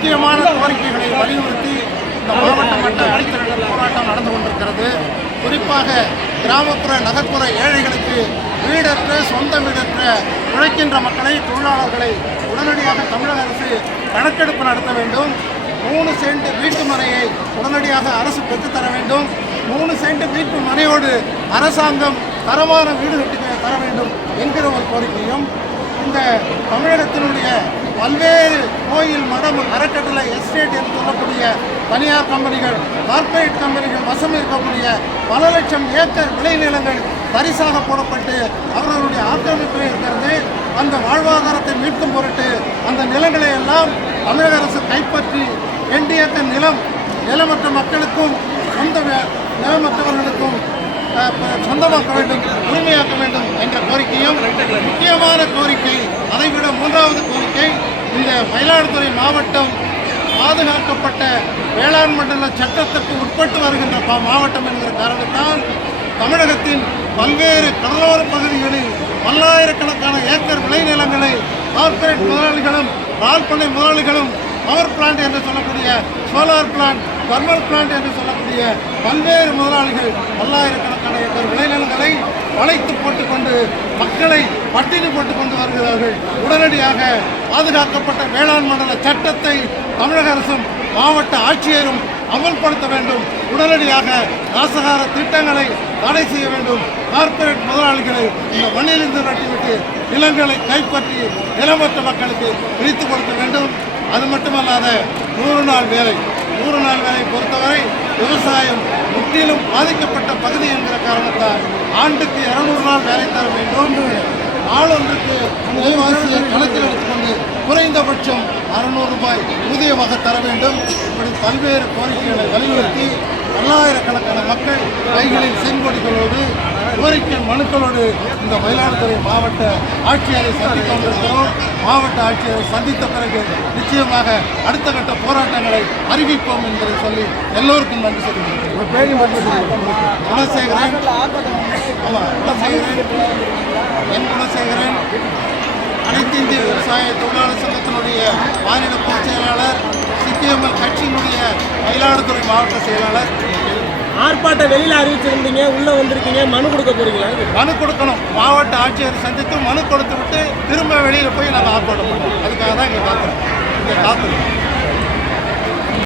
முக்கியமான கோரிக்கைகளை வலியுறுத்தி இந்த மாவட்ட மட்ட அடித்தள போராட்டம் நடந்து கொண்டிருக்கிறது. குறிப்பாக கிராமப்புற நகர்ப்புற ஏழைகளுக்கு வீடற்ற சொந்த வீடற்ற உழைக்கின்ற மக்களை தொழிலாளர்களை உடனடியாக தமிழக அரசு கணக்கெடுப்பு நடத்த வேண்டும். 3 சென்ட் வீட்டு மனையை உடனடியாக அரசு பெற்றுத்தர வேண்டும். 3 சென்ட் வீட்டு மனையோடு அரசாங்கம் தரமான வீடு கட்டி தர வேண்டும் என்கிற ஒரு கோரிக்கையும், இந்த தமிழகத்தினுடைய பல்வேறு கோயில் மடம் அறக்கட்டளை எஸ்டேட் என்று சொல்லக்கூடிய தனியார் கம்பெனிகள் கார்ப்பரேட் கம்பெனிகள் வசம் இருக்கக்கூடிய பல லட்சம் ஏக்கர் விளைநிலங்கள் பரிசாக போடப்பட்டு அவர்களுடைய ஆக்கிரமிப்பில் இருக்கிறது. அந்த வாழ்வாதாரத்தை மீட்கும் பொருட்டு அந்த நிலங்களை எல்லாம் தமிழக அரசு கைப்பற்றி 2 ஏக்கர் நிலமற்ற மக்களுக்கும் சொந்த நிலமற்றவர்களுக்கும் சொந்தமாக்க வேண்டும், உரிமையாக்க வேண்டும் என்ற கோரிக்கையும் முக்கியமான கோரிக்கை. அதைவிட 3வது கோரிக்கை, இந்த மயிலாடுதுறை மாவட்டம் பாதுகாக்கப்பட்ட வேளாண் மண்டல சட்டத்துக்கு உட்பட்டு வருகின்ற மாவட்டம் என்கிற காரணத்தால் தமிழகத்தின் பல்வேறு கடலோர பகுதிகளில் பல்லாயிரக்கணக்கான ஏக்கர் விளைநிலங்களை கார்ப்பரேட் முதலாளிகளும் பால்பண்ணை முதலாளிகளும் பவர் பிளான்ட் என்று சொல்லக்கூடிய சோலார் பிளான்ட் தெர்மல் பிளான்ட் என்று சொல்லக்கூடிய பல்வேறு முதலாளிகள் பல்லாயிரக்கணக்கான ஏக்கர் விளைநிலங்களை வளைத்து போட்டுக்கொண்டு மக்களை பட்டினி போட்டுக்கொண்டு வருகிறார்கள். உடனடியாக பாதுகாக்கப்பட்ட வேளாண் மண்டல சட்டத்தை தமிழக அரசும் மாவட்ட ஆட்சியரும் அமல்படுத்த வேண்டும். உடனடியாக நாசகார திட்டங்களை தடை செய்ய வேண்டும். கார்ப்பரேட் முதலாளிகளை இந்த மண்ணிலிருந்து நட்டிவிட்டு நிலங்களை கைப்பற்றி நிலமற்ற மக்களுக்கு பிரித்து கொடுக்க வேண்டும். அது மட்டுமல்லாத 100 நாள் வேலை பொறுத்தவரை விவசாயம் முற்றிலும் பாதிக்கப்பட்ட பகுதி என்கிற காரணத்தால் ஆண்டுக்கு 200 நாள் வேலை தர வேண்டும். ஆளொன்றுக்கு விலைவாசியை கணக்கில் எடுத்துக்கொண்டு குறைந்தபட்சம் 600 ரூபாய் ஊதியமாக தர வேண்டும். இப்படி பல்வேறு கோரிக்கைகளை வலியுறுத்தி பல்லாயிரக்கணக்கான மக்கள் கைகளில் செங்கொடிகளோடு கோரிக்கை மனுக்களோடு இந்த மயிலாடுதுறை மாவட்ட ஆட்சியரை சந்திக்க வந்திருக்கிறோம். மாவட்ட ஆட்சியரை சந்தித்த பிறகு நிச்சயமாக அடுத்த கட்ட போராட்டங்களை அறிவிப்போம் என்பதை சொல்லி எல்லோருக்கும் நன்றி சொல்லுகிறேன். குணசேகரன், குணசேகரன், அனைத்து இந்திய விவசாய தொழிலாளர் சங்கத்தினுடைய மாநில பொதுச் செயலாளர், சிபிஎம்எல் கட்சியினுடைய மயிலாடுதுறை மாவட்ட செயலாளர். ஆர்ப்பாட்டம் வெளியில் அறிவிச்சிருந்தீங்க, உள்ளே வந்திருக்கீங்க, மனு கொடுக்க போறீங்களா? மனு கொடுக்கணும். மாவட்ட ஆட்சியர் சந்தித்து மனு கொடுத்து விட்டு திரும்ப வெளியில் போய் நாங்கள் ஆர்ப்பாட்டம் பண்ணுவோம். அதுக்காக தான் இங்கே காத்துறோம்.